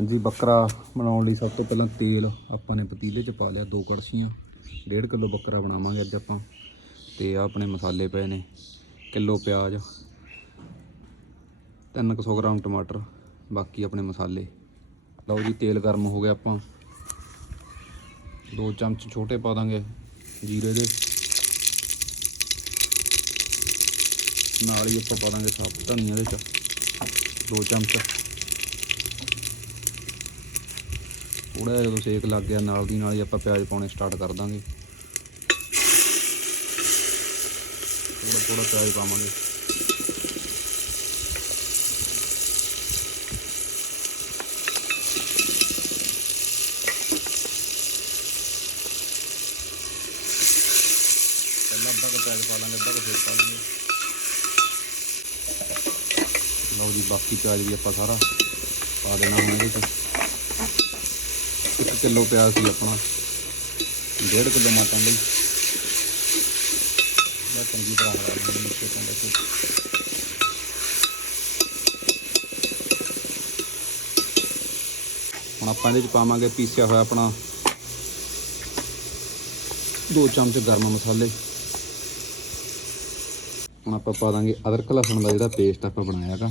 ਹਾਂਜੀ, ਬੱਕਰਾ ਬਣਾਉਣ ਲਈ ਸਭ ਤੋਂ ਪਹਿਲਾਂ ਤੇਲ ਆਪਾਂ ਨੇ ਪਤੀਲੇ 'ਚ ਪਾ ਲਿਆ, ਦੋ ਕੜਛੀਆਂ 1.5 ਕਿਲੋ ਬੱਕਰਾ ਬਣਾਵਾਂਗੇ ਅੱਜ ਆਪਾਂ। ਤੇ ਆਹ ਆਪਣੇ ਮਸਾਲੇ ਪਏ ਨੇ, ਕਿਲੋ ਪਿਆਜ਼ 300 ਗ੍ਰਾਮ ਟਮਾਟਰ, ਬਾਕੀ ਆਪਣੇ ਮਸਾਲੇ। ਲਓ ਜੀ, ਤੇਲ ਗਰਮ ਹੋ ਗਿਆ ਆਪਾਂ। ਦੋ ਚਮਚ ਛੋਟੇ ਪਾ ਦਾਂਗੇ ਜੀਰੇ ਦੇ। ਨਾਲ ਹੀ ਆਪਾਂ ਪਾ ਦਾਂਗੇ ਸਾਬਤ ਧਨੀਆ ਦੇ ਚ ਦੋ ਚਮਚ। ਥੋੜਾ ਜਿਹਾ ਜਦੋਂ ਸੇਕ ਲੱਗ ਗਿਆ, ਨਾਲ ਦੀ ਨਾਲ ਹੀ ਆਪਾਂ ਪਿਆਜ਼ ਪਾਉਣੇ ਸਟਾਰਟ ਕਰ ਦਾਂਗੇ। ਥੋੜਾ ਥੋੜਾ ਪਿਆਜ਼ ਪਾਵਾਂਗੇ। ਪਹਿਲਾਂ ਅੱਧਾ ਕੁ ਪਿਆਜ਼ ਪਾ ਲਾਂਗੇ, ਅੱਧਾ ਕੁ ਫੇਰ ਪਾ ਲਾਂਗੇ। ਲਓ ਜੀ, ਬਾਕੀ ਪਿਆਜ਼ ਵੀ ਆਪਾਂ ਸਾਰਾ ਪਾ ਦੇਣਾ ਹੁਣ ਇਹਦੇ 'ਚ। ਕਿਲੋ ਪਿਆ ਸੀ ਆਪਣਾ। ਡੇਢ ਕਿਲੋ ਮਟਨ ਲਈ। ਇਹ ਚੰਗੀ ਤਰ੍ਹਾਂ ਹਲਾ ਲੈਣਾ ਨੀਚੇ ਤੋਂ ਲੈ ਕੇ ਹੁਣ ਆਪਾਂ ਇਹਦੇ 'ਚ ਪਾਵਾਂਗੇ ਪੀਸਿਆ ਹੋਇਆ ਆਪਣਾ ਦੋ ਚਮਚ ਗਰਮ ਮਸਾਲੇ। ਹੁਣ ਆਪਾਂ ਪਾ ਦਾਂਗੇ ਅਦਰਕ ਲਸਣ ਦਾ ਜਿਹੜਾ ਪੇਸਟ ਆਪਾਂ ਬਣਾਇਆ ਹੈਗਾ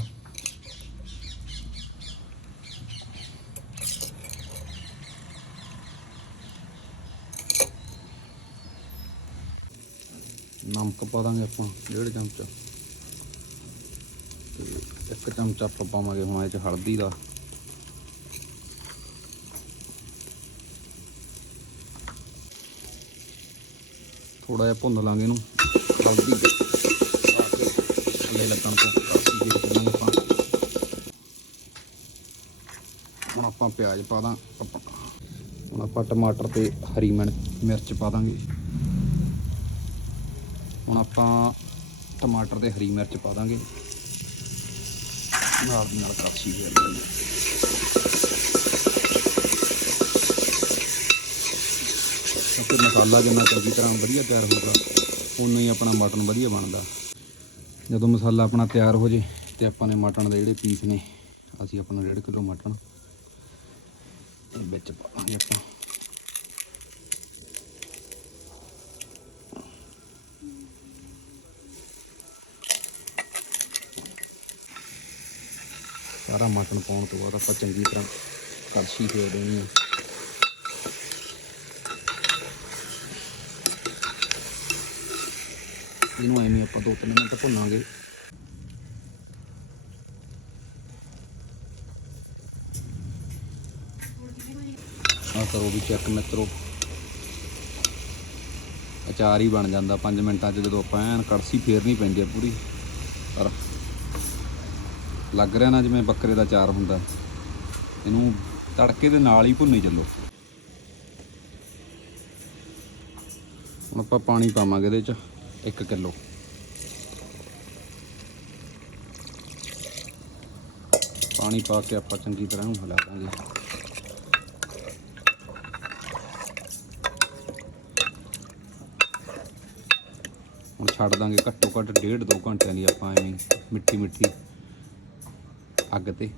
ਨਮਕ ਪਾ ਦਾਂਗੇ ਆਪਾਂ, ਡੇਢ ਚਮਚਾ। ਤੇ ਇੱਕ ਚਮਚਾ ਆਪਾਂ ਪਾਵਾਂਗੇ ਹੁਣ ਇਹ ਚ ਹਲਦੀ ਦਾ। ਥੋੜਾ ਜਿਹਾ ਭੁੰਨ ਲਾਂਗੇ ਇਹਨੂੰ, ਹਲਦੀ ਦੇ। ਪਾ ਕੇ ਥੱਲੇ ਲੱਗਣ ਤੋਂ ਅਸੀਂ ਦੇਖ ਕਰਾਂਗੇ ਆਪਾਂ। ਹੁਣ ਆਪਾਂ ਪਿਆਜ਼ ਪਾ ਦਾਂ, ਆਪਾਂ ਹੁਣ ਆਪਾਂ ਟਮਾਟਰ ਤੇ ਹਰੀ ਮਿਰ- ਮਿਰਚ ਪਾ ਦਾਂਗੇ। ਹੁਣ ਆਪਾਂ ਟਮਾਟਰ ਤੇ ਹਰੀ ਮਿਰਚ ਪਾ ਦਾਂਗੇ। ਨਾਲ ਦੀ ਨਾਲ ਕੜਛੀ ਫੇਰ ਲਾਂਗੇ ਕਿਉਂਕਿ ਮਸਾਲਾ ਜਿੰਨਾ ਚੰਗੀ ਤਰ੍ਹਾਂ ਵਧੀਆ ਤਿਆਰ ਹੋਊਗਾ ਉਨਾ ਹੀ ਆਪਣਾ ਮਟਨ ਵਧੀਆ ਬਣਦਾ। ਜਦੋਂ ਮਸਾਲਾ ਆਪਣਾ ਤਿਆਰ ਹੋ ਜੇ ਤੇ ਆਪਾਂ ਨੇ ਮਟਨ ਦੇ ਜਿਹੜੇ ਪੀਸ ਨੇ, ਅਸੀਂ ਆਪਣਾ 1.5 ਕਿਲੋ ਮਟਨ ਇਹ ਵਿੱਚ ਪਾਵਾਂਗੇ ਆਪਾਂ। ਸਾਰਾ ਮਟਨ ਪਾਉਣ ਤੋਂ ਬਾਅਦ ਆਪਾਂ ਚੰਗੀ ਤਰ੍ਹਾਂ ਕੜਛੀ ਫੇਰ ਦੇਣੀ ਹੈ ਇਹਨੂੰ ਐਵੇਂ ਆਪਾਂ ਦੋ ਤਿੰਨ ਮਿੰਟ ਭੁੰਨਾਂਗੇ। ਆ ਕਰੋ ਵੀ ਚੈੱਕ ਮਿੱਤਰੋ। ਅਚਾਰ ਹੀ ਬਣ ਜਾਂਦਾ 5 ਮਿੰਟਾਂ 'ਚ ਜਦੋਂ ਆਪਾਂ ਐਨ ਕੜਸ਼ੀ ਫੇਰਨੀ ਪੈਂਦੀ ਆ ਪੂਰੀ। ਪਰ ਲੱਗ ਰਿਹਾ ਨਾ ਜਿਵੇਂ ਬੱਕਰੇ ਦਾ ਚਾਰ ਹੁੰਦਾ। ਇਹਨੂੰ ਤੜਕੇ ਦੇ ਨਾਲ ਹੀ ਭੁੰਨੀ ਚੱਲੋ। ਹੁਣ ਆਪਾਂ ਪਾਣੀ ਪਾਵਾਂਗੇ ਇਹਦੇ ਚ 1 ਕਿਲੋ। ਪਾਣੀ ਪਾ ਕੇ ਆਪਾਂ ਚੰਗੀ ਤਰ੍ਹਾਂ ਇਹਨੂੰ ਹਿਲਾ ਦਾਂਗੇ। ਹੁਣ ਛੱਡ ਦਾਂਗੇ ਘੱਟੋ ਘੱਟ ਡੇਢ ਦੋ ਘੰਟਿਆਂ ਦੀ ਆਪਾਂ ਐਵੇਂ ਮਿੱਠੀ ਮਿੱਠੀ ਅੱਗ ਤੇ।